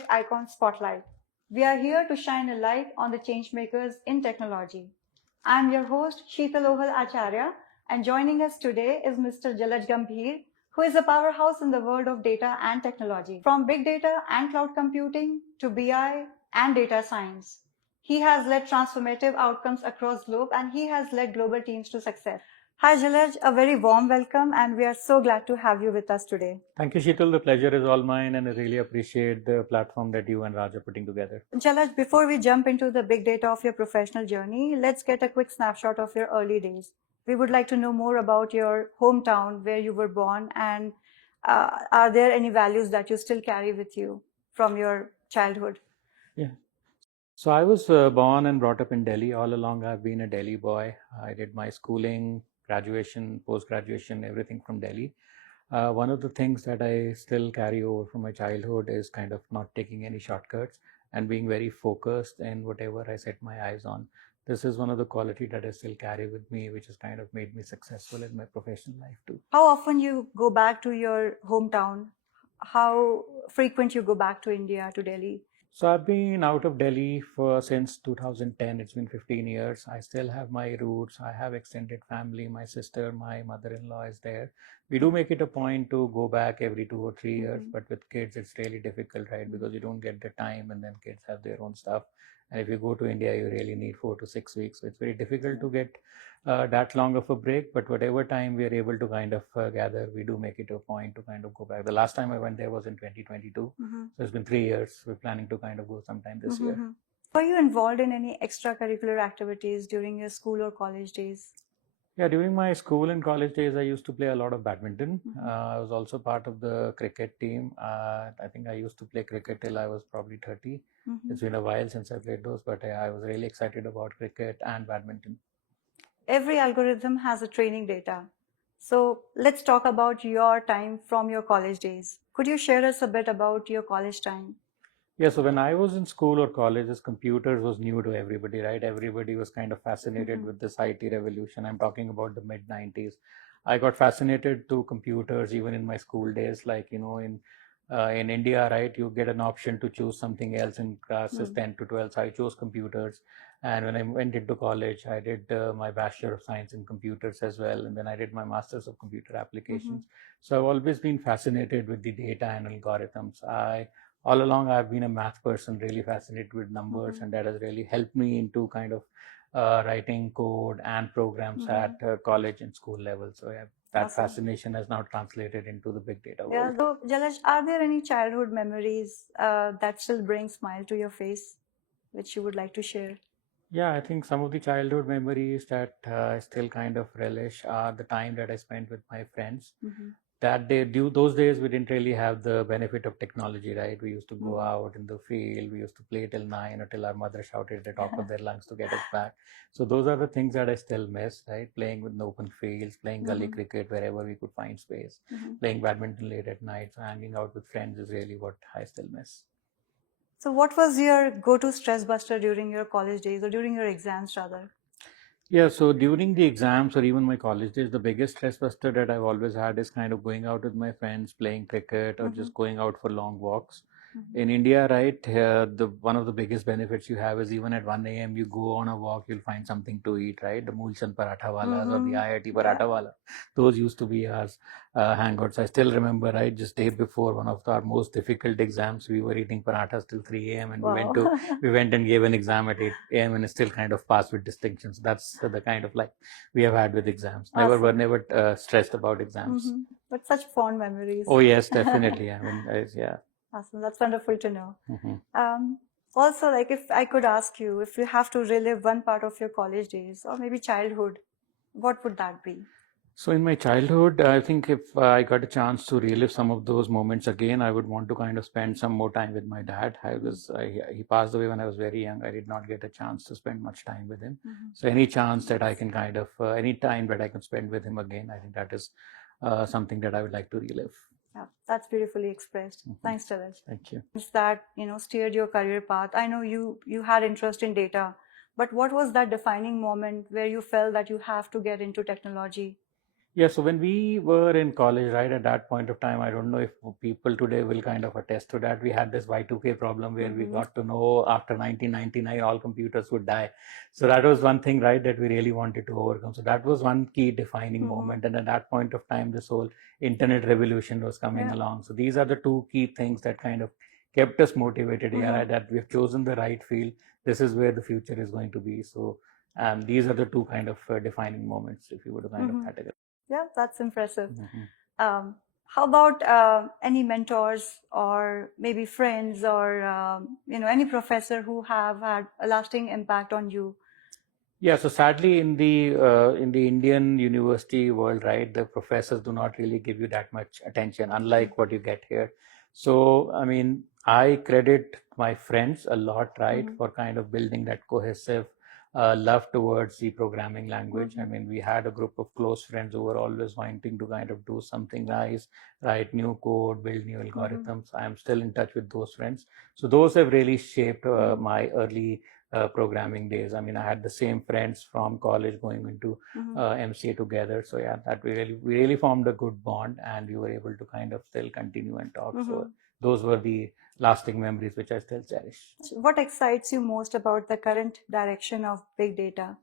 Tech Icon Spotlight. We are here to shine a light on the changemakers in technology. I'm your host, Sheetalohal Acharya, and joining us today is Mr. Jalaj Gambhir, who is a powerhouse in the world of data and technology. From big data and cloud computing to BI and data science, he has led transformative outcomes across globe and he has led global teams to success. Hi Jalaj, a very warm welcome and we are so glad to have you with us today. Thank you, Sheetal. The pleasure is all mine, and I really appreciate the platform that you and Raj are putting together. Jalaj, before we jump into the big data of your professional journey, let's get a quick snapshot of your early days. We would like to know more about your hometown, where you were born, and are there any values that you still carry with you from your childhood? Yeah. So I was born and brought up in Delhi. All along, I've been a Delhi boy. I did my schooling, graduation, post-graduation, everything from Delhi. One of the things that I still carry over from my childhood is kind of not taking any shortcuts and being very focused in whatever I set my eyes on. This is one of the quality that I still carry with me, which has kind of made me successful in my professional life too. How often you go back to your hometown? How frequent you go back to India, to Delhi? So I've been out of Delhi since 2010. It's been 15 years. I still have my roots. I have extended family. My sister, my mother-in-law is there. We do make it a point to go back every 2 or 3 years, but with kids, it's really difficult, right? Because you don't get the time, and then kids have their own stuff. And if you go to India, you really need 4 to 6 weeks. So it's very difficult to get that long of a break. But whatever time we are able to kind of gather, we do make it a point to kind of go back. The last time I went there was in 2022. So it's been 3 years. We're planning to kind of go sometime this year. Were you involved in any extracurricular activities during your school or college days? Yeah, during my school and college days, I used to play a lot of badminton. I was also part of the cricket team. I think I used to play cricket till I was probably 30. It's been a while since I played those, but I was really excited about cricket and badminton. Every algorithm has a training data. So let's talk about your time from your college days. Could you share us a bit about your college time? Yeah, so when I was in school or colleges, computers was new to everybody, right? Everybody was kind of fascinated with this IT revolution. I'm talking about the mid 90s. I got fascinated to computers even in my school days, like, in India, right, you get an option to choose something else in classes 10 to 12. So I chose computers. And when I went into college, I did my Bachelor of Science in Computers as well. And then I did my Masters of Computer Applications. So I've always been fascinated with the data and algorithms. All along, I've been a math person, really fascinated with numbers, and that has really helped me into kind of writing code and programs at college and school level. So yeah, that fascination has now translated into the big data world. Yeah. So, Jalaj, are there any childhood memories that still bring smile to your face, which you would like to share? Yeah, I think some of the childhood memories that I still kind of relish are the time that I spent with my friends. Those days we didn't really have the benefit of technology, right? We used to go out in the field, we used to play till 9 or till our mother shouted at the top of their lungs to get us back. So those are the things that I still miss, right? Playing with open fields, playing gully cricket wherever we could find space, playing badminton late at night. So hanging out with friends is really what I still miss. So what was your go-to stress buster during your college days or during your exams rather? Yeah, so during the exams or even my college days, the biggest stress buster that I've always had is kind of going out with my friends, playing cricket, or just going out for long walks. In India, right, one of the biggest benefits you have is even at 1 a.m. you go on a walk, you'll find something to eat, right? The Mulchan Paratha Walas or the IIT Paratha Wala. Those used to be our hangouts. I still remember, right, just day before one of our most difficult exams, we were eating parathas till 3 a.m. and we went and gave an exam at 8 a.m. and still kind of passed with distinction. So that's the kind of like we have had with exams. We're never stressed about exams. But such fond memories. Oh yes, definitely. I mean, yeah. Awesome. That's wonderful to know. Also, like if I could ask you, if you have to relive one part of your college days or maybe childhood, what would that be? So in my childhood, I think if I got a chance to relive some of those moments again, I would want to kind of spend some more time with my dad. He passed away when I was very young. I did not get a chance to spend much time with him. So any chance that I can kind of, any time that I can spend with him again, I think that is something that I would like to relive. Yeah, that's beautifully expressed. Thanks, Jalaj. Thank you. That, steered your career path. I know you had interest in data, but what was that defining moment where you felt that you have to get into technology? Yeah, so when we were in college, right, at that point of time, I don't know if people today will kind of attest to that. We had this Y2K problem where we got to know after 1999 all computers would die. So that was one thing, right, that we really wanted to overcome. So that was one key defining moment. And at that point of time, this whole internet revolution was coming along. So these are the two key things that kind of kept us motivated. Yeah, right, that we've chosen the right field. This is where the future is going to be. So these are the two kind of defining moments, if you were to kind of categorize. Yeah, that's impressive. How about any mentors or maybe friends or any professor who have had a lasting impact on you? Yeah, so sadly in the Indian university world, right, the professors do not really give you that much attention, unlike what you get here. So, I mean, I credit my friends a lot, right, for kind of building that cohesive love towards the programming language. I mean, we had a group of close friends who were always wanting to kind of do something nice, write new code, build new algorithms. I am still in touch with those friends. So those have really shaped my early programming days. I mean, I had the same friends from college going into MCA together. So yeah, that we really formed a good bond, and we were able to kind of still continue and talk. So those were the lasting memories which I still cherish. What excites you most about the current direction of big data?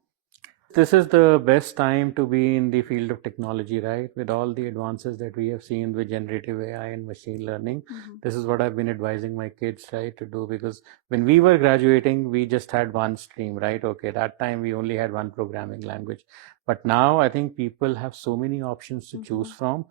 This is the best time to be in the field of technology, right? With all the advances that we have seen with generative AI and machine learning, this is what I've been advising my kids, right, to do. Because when we were graduating, we just had one stream, right? Okay, that time we only had one programming language. But now I think people have so many options to choose from.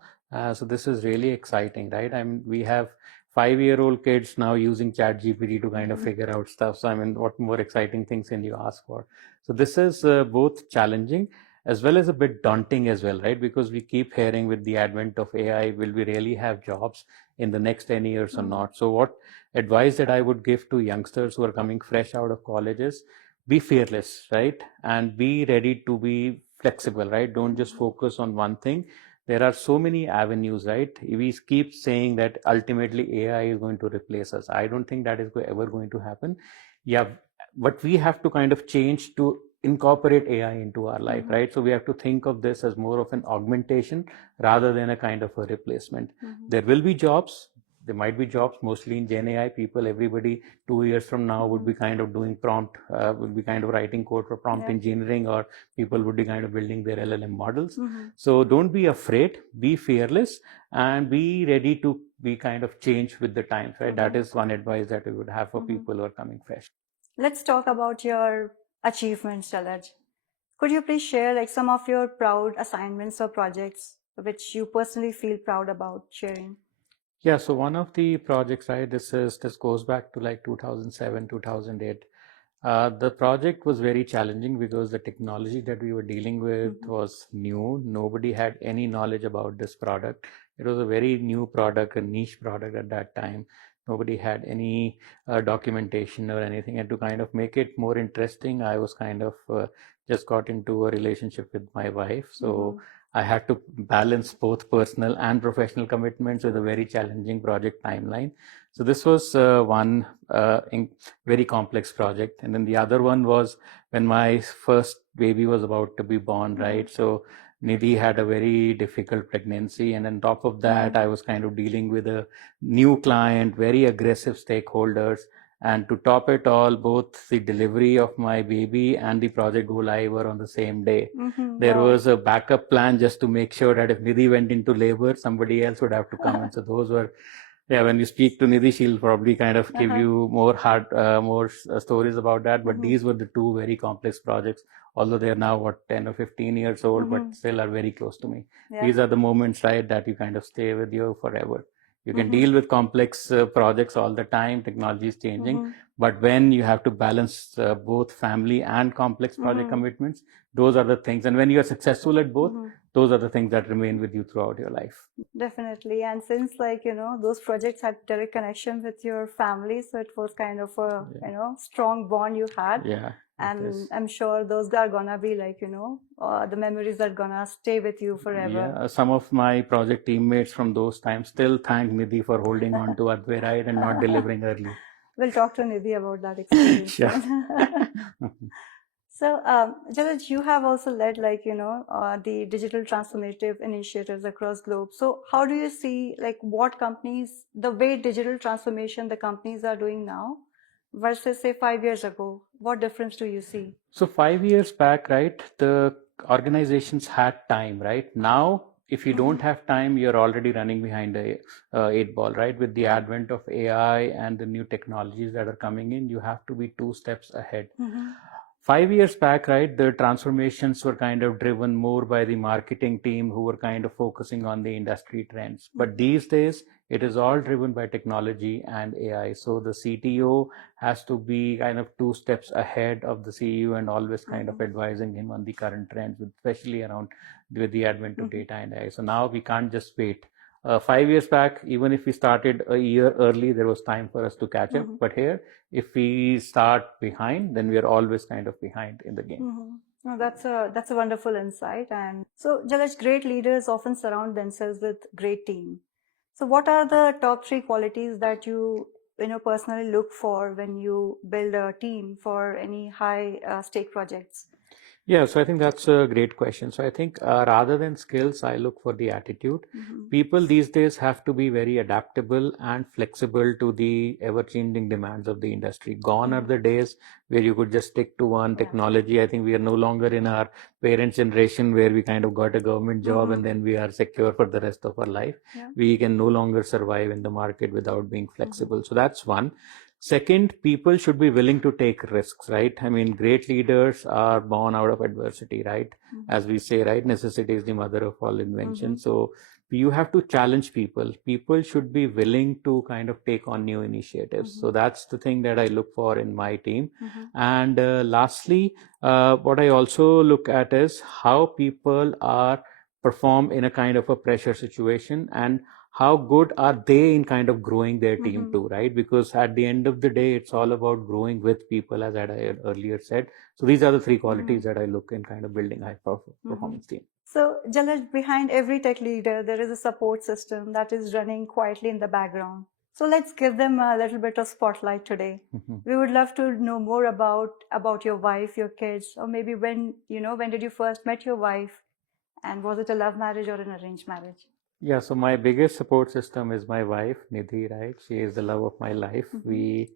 So this is really exciting, right? I mean, we have 5-year-old kids now using ChatGPT to kind of figure out stuff. So I mean, what more exciting things can you ask for? So this is both challenging as well as a bit daunting as well, right? Because we keep hearing with the advent of AI, will we really have jobs in the next 10 years or not? So what advice that I would give to youngsters who are coming fresh out of college is be fearless, right? And be ready to be flexible, right? Don't just focus on one thing. There are so many avenues, right? We keep saying that ultimately AI is going to replace us. I don't think that is ever going to happen. Yeah, but we have to kind of change to incorporate AI into our life, right? So we have to think of this as more of an augmentation rather than a kind of a replacement. There will be jobs. There might be jobs, mostly in Gen AI. People, everybody 2 years from now would be kind of doing prompt, would be kind of writing code for prompt engineering, or people would be kind of building their LLM models. So don't be afraid, be fearless, and be ready to be kind of change with the times, right? That is one advice that we would have for people who are coming fresh. Let's talk about your achievements, Jalaj. Could you please share like some of your proud assignments or projects which you personally feel proud about sharing? Yeah, so one of the projects, right, this goes back to like 2007, 2008. The project was very challenging because the technology that we were dealing with was new. Nobody had any knowledge about this product. It was a very new product, a niche product at that time. Nobody had any documentation or anything. And to kind of make it more interesting, I was kind of just got into a relationship with my wife. So I had to balance both personal and professional commitments with a very challenging project timeline. So this was one very complex project. And then the other one was when my first baby was about to be born, right? So Nidhi had a very difficult pregnancy. And on top of that, I was kind of dealing with a new client, very aggressive stakeholders. And to top it all, both the delivery of my baby and the project go live were on the same day. There was a backup plan just to make sure that if Nidhi went into labor, somebody else would have to come. And so those were, yeah, when you speak to Nidhi, she'll probably kind of give you more stories about that. But these were the two very complex projects, although they're now, 10 or 15 years old, but still are very close to me. These are the moments, right, that you kind of stay with you forever. You can deal with complex projects all the time. Technology is changing. But when you have to balance both family and complex project commitments, those are the things. And when you are successful at both, those are the things that remain with you throughout your life. Definitely. And since those projects had direct connection with your family, so it was kind of a, strong bond you had. Yeah. And I'm sure those are gonna be like, the memories are gonna stay with you forever. Yeah, some of my project teammates from those times still thank Nidhi for holding on to Advay, right, and not delivering early. We'll talk to Nidhi about that experience. Sure. So, Jalaj, you have also led, the digital transformative initiatives across globe. So, how do you see, like, what companies, the way digital transformation the companies are doing now versus, say, 5 years ago? What difference do you see? So 5 years back, right, the organizations had time, right? Now, if you don't have time, you're already running behind the eight ball, right? With the advent of AI and the new technologies that are coming in, you have to be 2 steps ahead. 5 years back, right, the transformations were kind of driven more by the marketing team who were kind of focusing on the industry trends. But these days, it is all driven by technology and AI. So the CTO has to be kind of 2 steps ahead of the CEO and always kind of advising him on the current trends, especially around with the advent of data and AI. So now we can't just wait. 5 years back, even if we started a year early, there was time for us to catch up. But here, if we start behind, then we are always kind of behind in the game. No, that's a wonderful insight. And so, Jalaj, great leaders often surround themselves with great team. So, what are the top 3 qualities that you personally look for when you build a team for any high stake projects? Yeah, so I think that's a great question. So I think rather than skills, I look for the attitude. People these days have to be very adaptable and flexible to the ever-changing demands of the industry. Gone are the days where you could just stick to one technology. I think we are no longer in our parents' generation where we kind of got a government job and then we are secure for the rest of our life. We can no longer survive in the market without being flexible. So that's one. Second, people should be willing to take risks, right? I mean, great leaders are born out of adversity, right? As we say, right? Necessity is the mother of all invention. So you have to challenge people. People should be willing to kind of take on new initiatives. So that's the thing that I look for in my team. And lastly, what I also look at is how people are perform in a kind of a pressure situation and how good are they in kind of growing their team too, right? Because at the end of the day, it's all about growing with people, as I had earlier said. So these are the 3 qualities that I look in kind of building high performance team. So, Jalaj, behind every tech leader, there is a support system that is running quietly in the background. So let's give them a little bit of spotlight today. We would love to know more about your wife, your kids, or maybe when did you first met your wife, and was it a love marriage or an arranged marriage? Yeah, so my biggest support system is my wife, Nidhi, right? She is the love of my life. So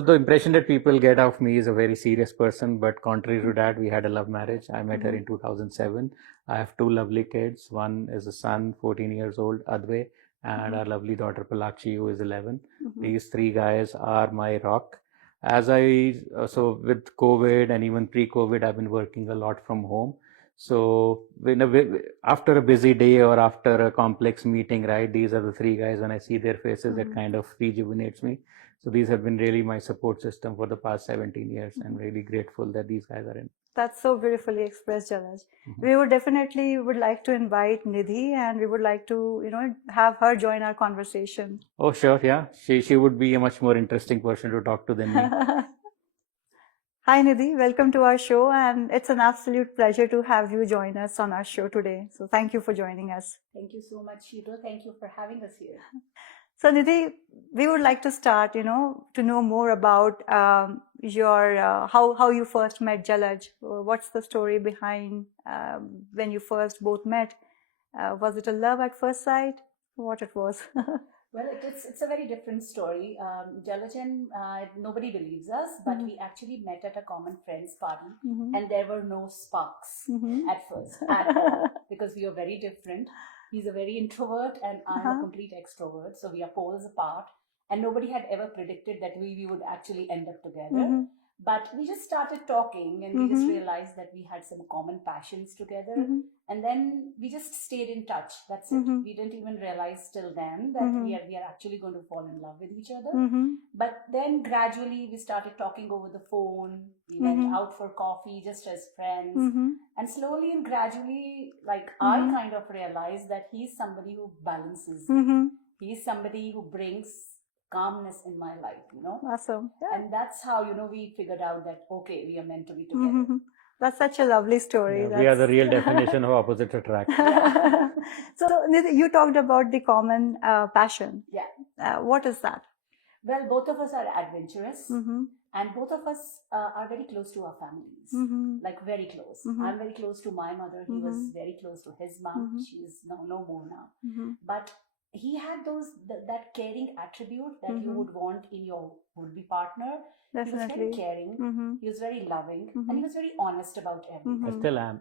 the impression that people get of me is a very serious person, but contrary to that, we had a love marriage. I met her in 2007. I have 2 lovely kids. One is a son, 14 years old, Adve, and our lovely daughter, Palakshi, who is 11. These 3 guys are my rock. So with COVID and even pre-COVID, I've been working a lot from home. So after a busy day or after a complex meeting, right, these are the 3 guys. When I see their faces, that kind of rejuvenates me. So these have been really my support system for the past 17 years. I'm really grateful that these guys are in. That's so beautifully expressed, Jalaj. We would like to invite Nidhi, and we would like to, have her join our conversation. Oh, sure, yeah. She would be a much more interesting person to talk to than me. Hi Nidhi, welcome to our show, and it's an absolute pleasure to have you join us on our show today. So thank you for joining us. Thank you so much, Sheetal. Thank you for having us here. So Nidhi, we would like to start, to know more about your how you first met Jalaj. What's the story behind when you first both met? Was it a love at first sight? What it was? Well, it's a very different story. Jalaj and nobody believes us, but we actually met at a common friend's party, and there were no sparks at first at all because we are very different. He's a very introvert, and I'm a complete extrovert, so we are poles apart. And nobody had ever predicted that we would actually end up together. But we just started talking, and we just realized that we had some common passions together. And then we just stayed in touch. That's it. We didn't even realize till then that we are actually going to fall in love with each other. But then gradually we started talking over the phone. We went out for coffee just as friends. And slowly and gradually, like I kind of realized that he's somebody who balances me. He's somebody who brings calmness in my life. Awesome. Yeah. And that's how, we figured out that, okay, we are meant to be together. That's such a lovely story. Yeah, we are the real definition of opposite attract. So Nidhi, you talked about the common passion. Yeah. What is that? Well, both of us are adventurous. And both of us are very close to our families, like very close. I'm very close to my mother. He was very close to his mom. She is no more now. But he had that caring attribute that you would want in your would-be partner. Definitely. He was very caring. He was very loving, and he was very honest about everything. I still am.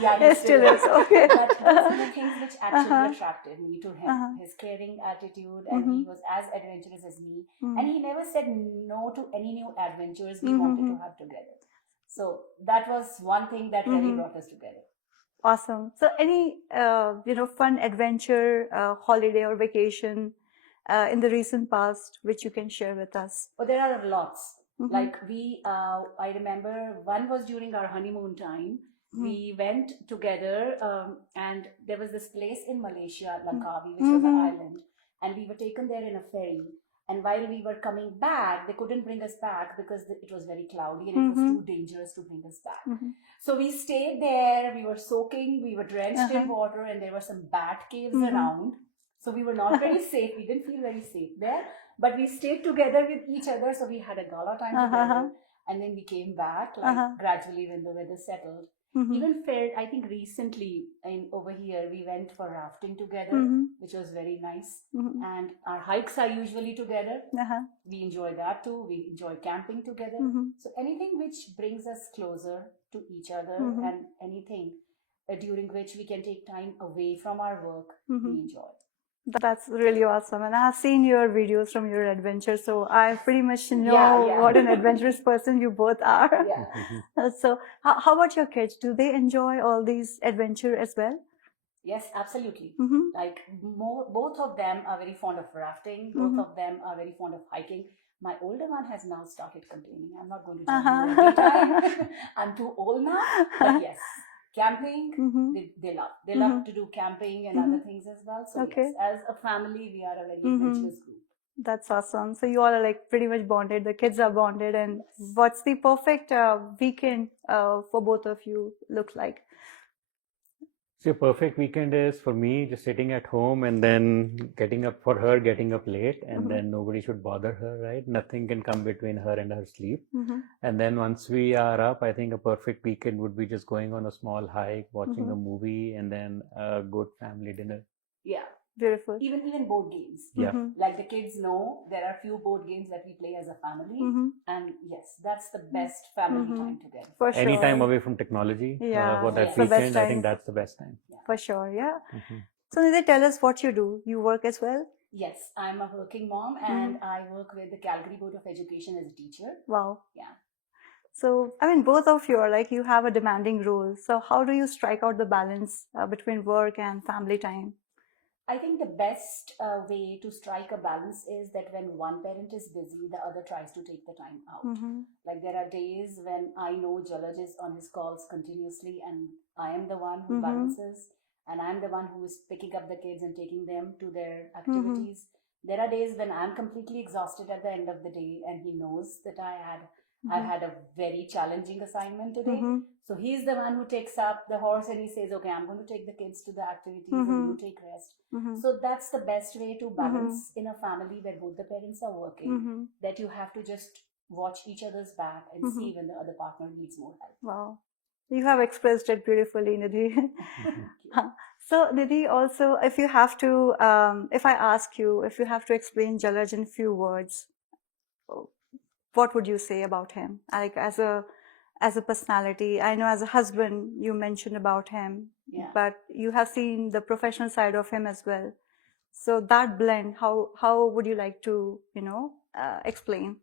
Yeah, he It still is. Okay. But those are the things which actually attracted me to him. His caring attitude, and he was as adventurous as me. And he never said no to any new adventures we wanted to have together. So that was one thing that really brought us together. Awesome. So any, fun adventure, holiday or vacation in the recent past, which you can share with us? Well, there are lots. Like I remember one was during our honeymoon time. We went together and there was this place in Malaysia, Langkawi, which was an island. And we were taken there in a ferry. And while we were coming back, they couldn't bring us back because it was very cloudy and it was too dangerous to bring us back. So we stayed there, we were soaking, we were drenched in water, and there were some bat caves around. So we were not very safe. We didn't feel very safe there. But we stayed together with each other. So we had a gala time together. And then we came back gradually when the weather settled. Even I think recently over here, we went for rafting together, which was very nice. And our hikes are usually together. We enjoy that too. We enjoy camping together. So anything which brings us closer to each other and anything during which we can take time away from our work, we enjoy. That's really awesome. And I've seen your videos from your adventure, so I pretty much know what an adventurous person you both are. So how about your kids? Do they enjoy all these adventure as well? Yes, absolutely. Like both of them are very fond of rafting. Both of them are very fond of hiking. My older one has now started complaining. I'm not going to join you every time. I'm too old now. But yes. Camping, they love. They love to do camping and other things as well. So yes, as a family, we are a very adventurous group. That's awesome. So you all are like pretty much bonded. The kids are bonded. And what's the perfect weekend for both of you look like? So a perfect weekend is for me just sitting at home and then getting up late, and then nobody should bother her, right? Nothing can come between her and her sleep. And then once we are up, I think a perfect weekend would be just going on a small hike, watching a movie, and then a good family dinner. Yeah. Beautiful. Even board games. Yeah. Like the kids know, there are few board games that we play as a family. And yes, that's the best family time together. For sure. Any time away from technology for that weekend, I think that's the best time. For sure, yeah. So Nidhi, tell us what you do. You work as well? Yes, I'm a working mom and I work with the Calgary Board of Education as a teacher. Wow. Yeah. So, I mean, both of you are like, you have a demanding role. So how do you strike out the balance between work and family time? I think the best way to strike a balance is that when one parent is busy, the other tries to take the time out. Like there are days when I know Jalaj is on his calls continuously and I am the one who balances and I'm the one who is picking up the kids and taking them to their activities. There are days when I'm completely exhausted at the end of the day and he knows that I've had a very challenging assignment today. So he's the one who takes up the horse and he says, okay, I'm going to take the kids to the activities and you take rest. So that's the best way to balance in a family where both the parents are working, that you have to just watch each other's back and see when the other partner needs more help. Wow. You have expressed it beautifully, Nidhi. So Nidhi, also, if you have to, if I ask you, if you have to explain Jalaj in few words, what would you say about him? Like as a personality, I know as a husband, you mentioned about him, but you have seen the professional side of him as well. So that blend, how would you like to, explain?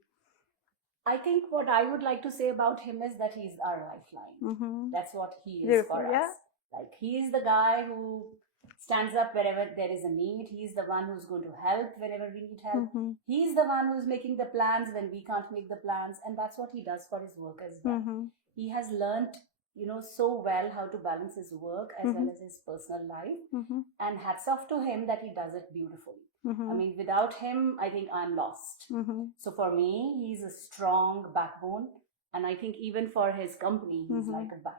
I think what I would like to say about him is that he's our lifeline. That's what he is for us. Like he is the guy who stands up wherever there is a need. He's the one who's going to help whenever we need help. He's the one who's making the plans when we can't make the plans. And that's what he does for his work as well. He has learned, so well how to balance his work as well as his personal life. And hats off to him that he does it beautifully. I mean, without him, I think I'm lost. So for me, he's a strong backbone. And I think even for his company, he's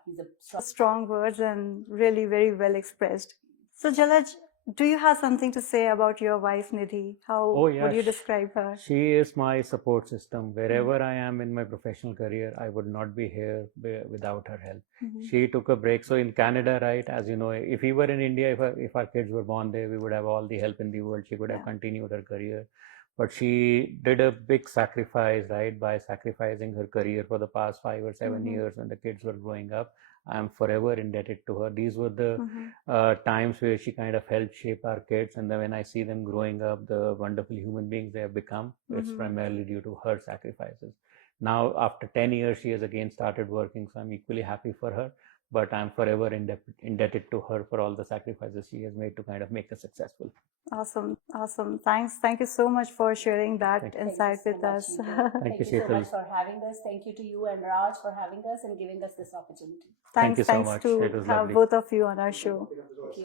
he's a strong words and really very well expressed. So Jalaj, Do you have something to say about your wife, Nidhi? How Oh, yeah. would you describe her? She is my support system. Wherever I am in my professional career, I would not be here without her help. She took a break. So in Canada, right, as you know, if we were in India, if our kids were born there, we would have all the help in the world. She could have continued her career. But she did a big sacrifice, right, by sacrificing her career for the past 5 or 7 years when the kids were growing up. I'm forever indebted to her. These were the times where she kind of helped shape our kids. And then when I see them growing up, the wonderful human beings they have become, it's primarily due to her sacrifices. Now, after 10 years, she has again started working. So I'm equally happy for her. But I'm forever indebted to her for all the sacrifices she has made to kind of make us successful. Awesome. Awesome. Thanks. Thank you so much for sharing that insight with us. Thank you so much for having us. Thank you to you and Raj for having us and giving us this opportunity. Thank you so Thanks much. to It was have lovely. both of you on our show. Thank you.